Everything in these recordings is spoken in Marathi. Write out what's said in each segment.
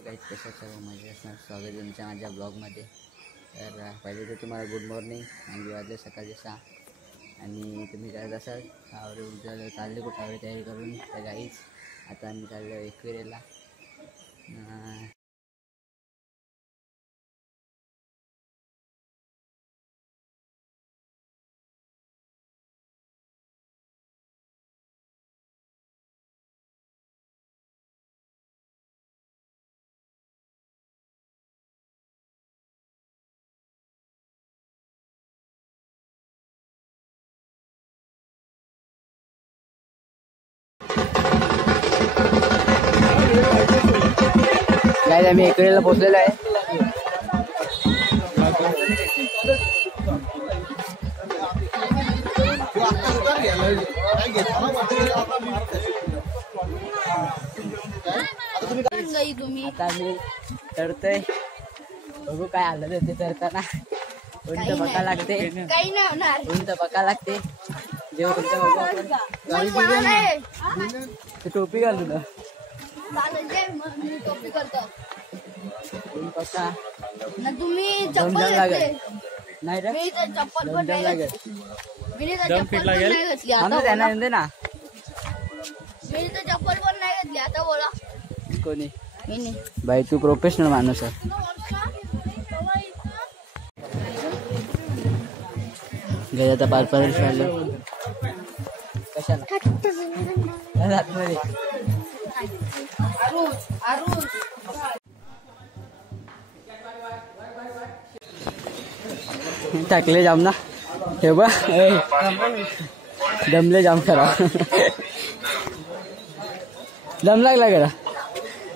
हॅलो गाईज, कशा सर्व मजा असणार. स्वागत आहे तुमच्या माझ्या ब्लॉगमध्ये. तर पहिले तर तुम्हाला गुड मॉर्निंग. आणि वाजले सकाळचे 6 आणि तुम्ही करत असाल आवडे उद्या चालले कुठं आवडे तयारी करून. तर गाईज आता आम्ही चाललो एकविरेला. गाईज आम्ही एकविरेला पोहोचलेलो आहे. आता आम्ही चढतोय. बघू काय आलं ते चढताना. उंच बका लागते, उंच बका लागते. जेव्हा तुमच्या बघू टोपी घालू ना. टोपी करतो तुम्ही चप्पल नाही रे, चप्पल पण नाही लागेल. घेतली आता बोला कोणी बाई, तू प्रोफेशनल माणूस आहे. गेला आता पार कशाला टाकले जाम ना. हे बा दमले जाम खरा. दम लागला करा.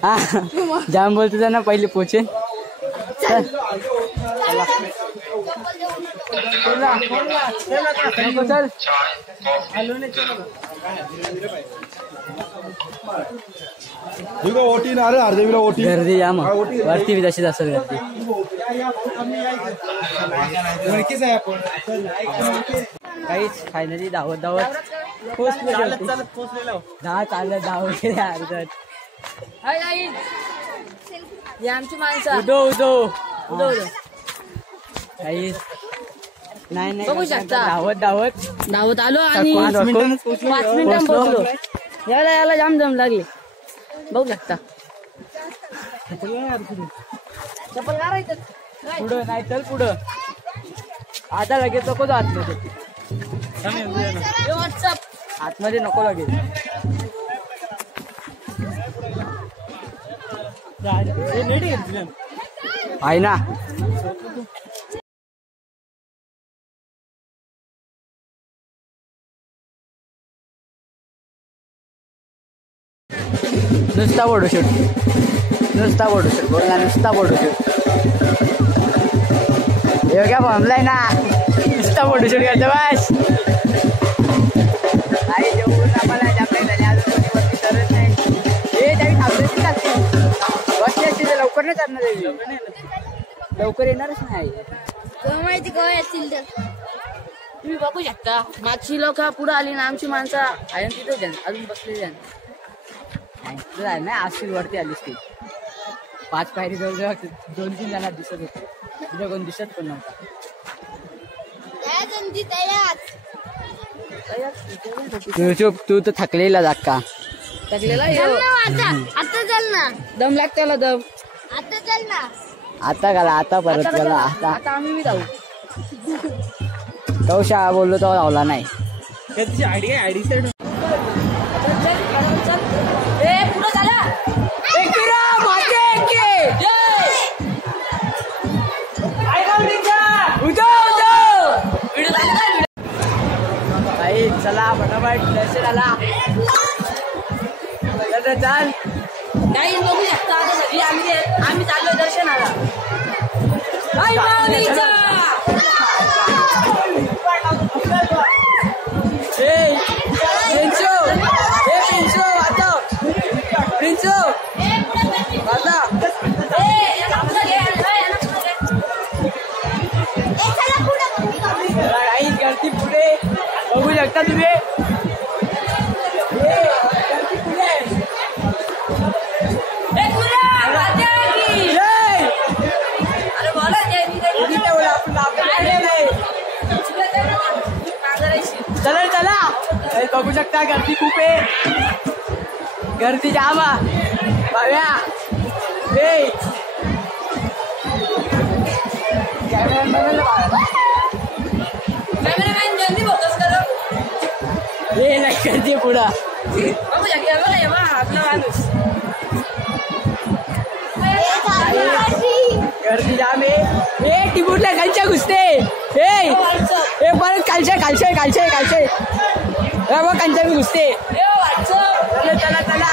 हा जाम बोलते ना पहिले पोचे. चल गर्दी या मग वरती बी तशीच असेल गर्दी. काहीच फायनली धावत धावत चालत वगैरे अर्धत. आमची माणसं उदो काहीच नाही बघू शकता. धावत आलो आणि 5 मिनिटांत पोहोचलो. यायला जाम जम लागली. बघू शकता. चप्पल काढायचं पुढं नाही चल पुढं. आता लगेच नको आतमध्ये. आतमध्ये नको लगेच. आहे ना. नुसता फोटोशूट बोलला. नुसता फोटोशूट हे क्या फॉर्मलाय ना. नुसता फोटोशूट करतो बस. नाही जेवढून आम्हाला जाम झाले अजून कोणी वरती तरच नाही. हे त्यावेळी थांबले लागते. बसले असते लवकर नाही चालणार. लवकर येणारच नाही. माहिती का येतील तर तुम्ही बघू शकता. मागची लोक पुढे आली ना. आमची माणसं आहे तिथे अजून बसलेली नाही. आजची वरती आलीस ती 5 पायरी जवळ 2-3 जणांना दिसत होते. तुझ्या कोण दिसत पण नव्हता. तू तर थकलेला जाक्का. थकलेला आता चल ना. दम लागतो दम. आता चल ना. आता गाला. आता परत गेला. आता आम्ही जाऊ. कौशा बोललो तो लावला नाही. चला फटाफट दर्शन आला. चाल काही बघू शकता. आता सगळी आम्ही चाललो दर्शनाला. गर्दी पुढे बघू शकता तुम्ही. पुढे बघू शकता गर्दी खूप आहे, गर्दी जाम भाव्या. कॅमेरामॅन जल्दी फोकस करो. हे नाही गर्दी पुढं बघू शकता बघा आपला माणूस. गर्दी जाम आहे. हे टिबूटला खालच्या घुसते. हे परत कालचे बघ कांच्या मी घुसते. चला चला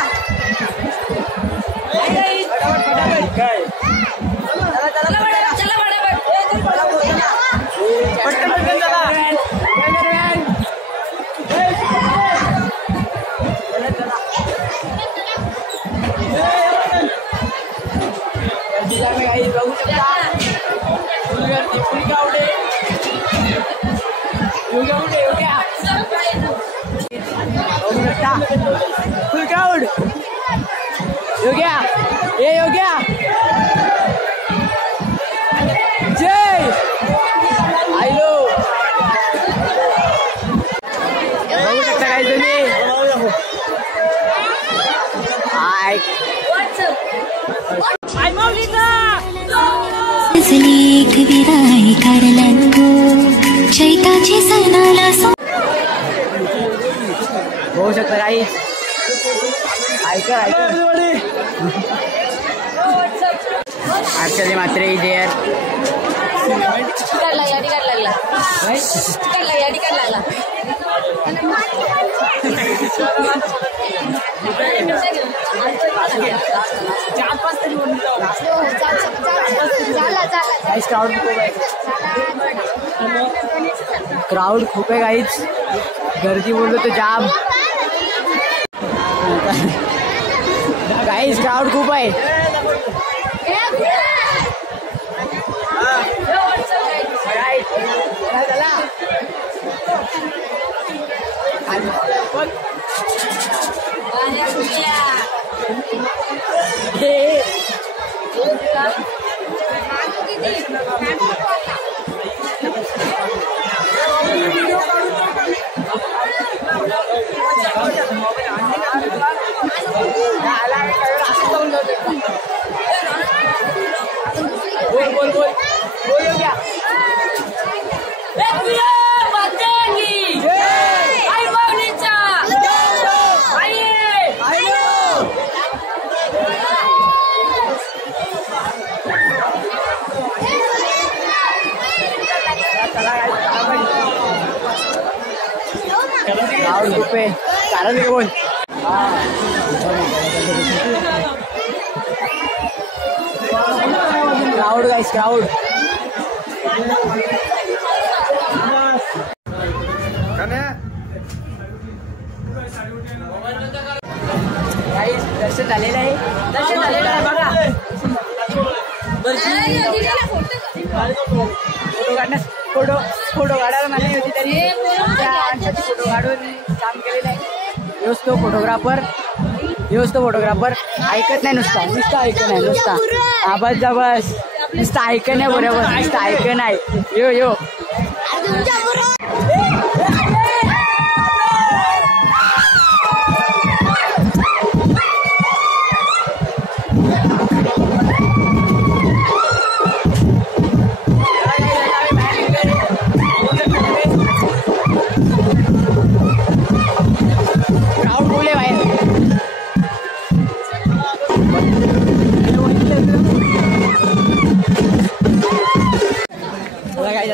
बघू शकता फुल गर्दी, फुल क्राऊड आहे. योग्या बघू शकता फुल क्राऊड. योग्या जय आयलो. बघू शकता काही तुम्ही एक विराई कारलांगो चैताची सणाला बघू शकता काही ऐकर ऍक्च्युअली मात्र इथे क्राउड खूप आहे गाईच. गर्दी बोललो तो जाम गाईज, क्राउड खूप आहे. बोलो क्या कारण बोल क्राउड गाइस, क्राउड दर्शन झालेलं आहे. बघा फोटो काढायला म्हणाली होती तरी त्या माणसाची फोटो काढून काम केलेलं आहे. योच तो फोटोग्राफर ऐकत नाही, नुसतं ऐकत नाही, नुसता आवाज जाबास नुसतं ऐकत नाही, बरोबर नुसतं ऐकत नाही. यो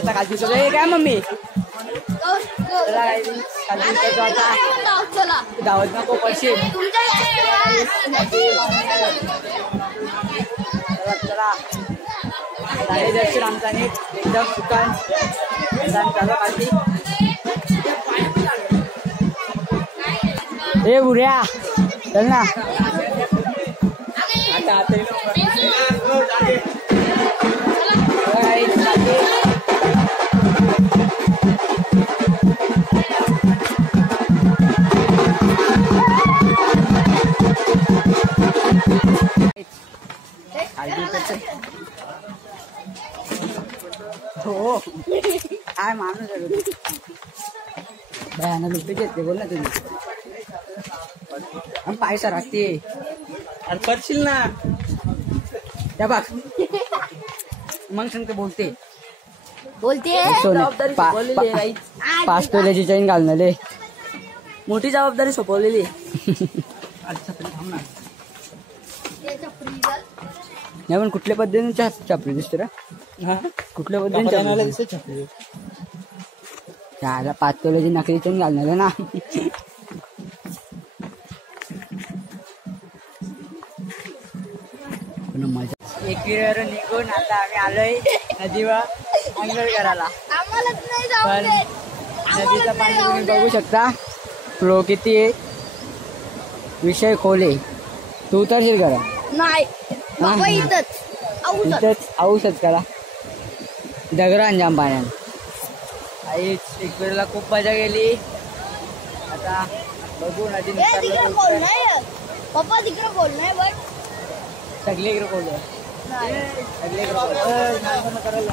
काल दिवसाचं काय मम्मी दावत नको पैसे दर्शन आमचा नीट एकदम दुकान चालू खाली. हे बुऱ्या चल ना आता हो काय माणूस भयानक लुकटेच येते बोल ना तुम्ही. आणि पायसा राखते अरे करशील ना त्या बघ मग सांगते बोलते बोलते सोने जबाबदारी सोपवलेली आहे, guys. 5 तोल्याची चैन घालणारे मोठी जबाबदारी सोपवलेली आहे. नाही पण कुठल्या पद्धतीने छापली दिसते रे कुठल्या पद्धतीने त्याला 5 तोल्याची नकली चैन घालणार ना. मजा एकविरेवर निघून आता आम्ही आलोय नदीवर अंघोळ करायला. पण नदीचं पाणी तुम्ही बघू शकता फ्लो किती आहे. विषय खोल आहे. तू उतरशील करा नाही बाबा इथंच आऊच. इथंच आऊसच करा दगडान जाम पाण्यानं. आईच एकविरेला खूप मजा गेली. आता बघू नदी तिकडे खोल नाही पप्पा तिकडे खोल नाही बट सगळीकडे खोल आहे. सगळीकडे खोल.